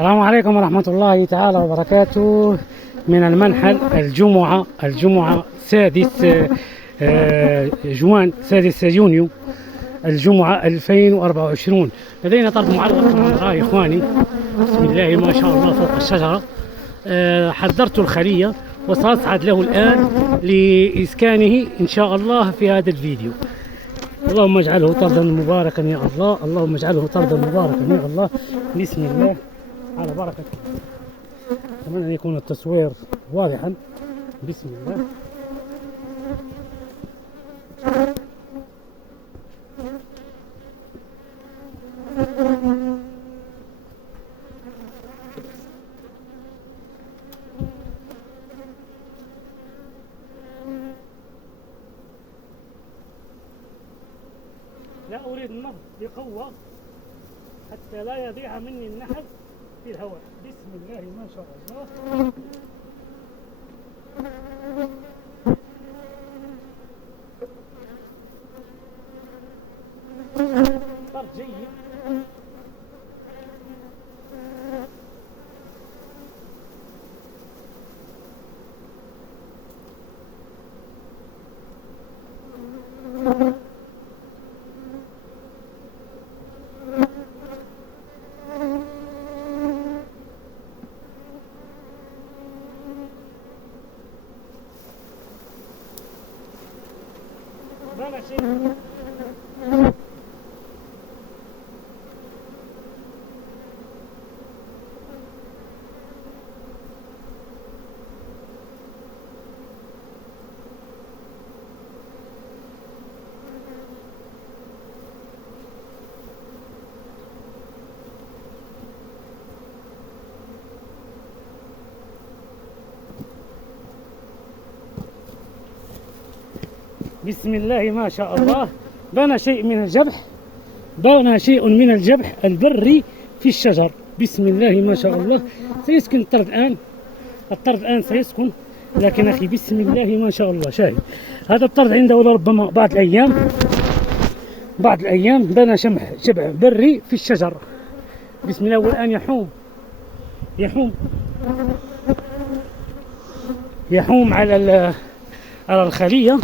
السلام عليكم ورحمة الله تعالى وبركاته. من المنحل الجمعة سادس جوان، سادس يونيو الجمعة 2024. لدينا طرد معلق طبعا يا اخواني، بسم الله ما شاء الله فوق الشجرة. حذرت الخلية وسأصعد له الآن لإسكانه إن شاء الله في هذا الفيديو. اللهم اجعله طردا مباركا يا الله، اللهم اجعله طردا مباركا يا الله. بسم الله على بركة الله. أتمنى أن يكون التصوير واضحا. بسم الله. لا أريد النهض بقوة حتى لا يضيع مني النحل في الهواء. بسم الله ما شاء الله. طرد جيد. بلا شيء. بسم الله ما شاء الله. بان شيء من الجبح البري في الشجر. بسم الله ما شاء الله. سيسكن الطرد الآن سيسكن، لكن أخي بسم الله ما شاء الله. شاهد هذا الطرد عنده لربما بعض الأيام بان شبح بري في الشجر. بسم الله. والآن يحوم على الخلية.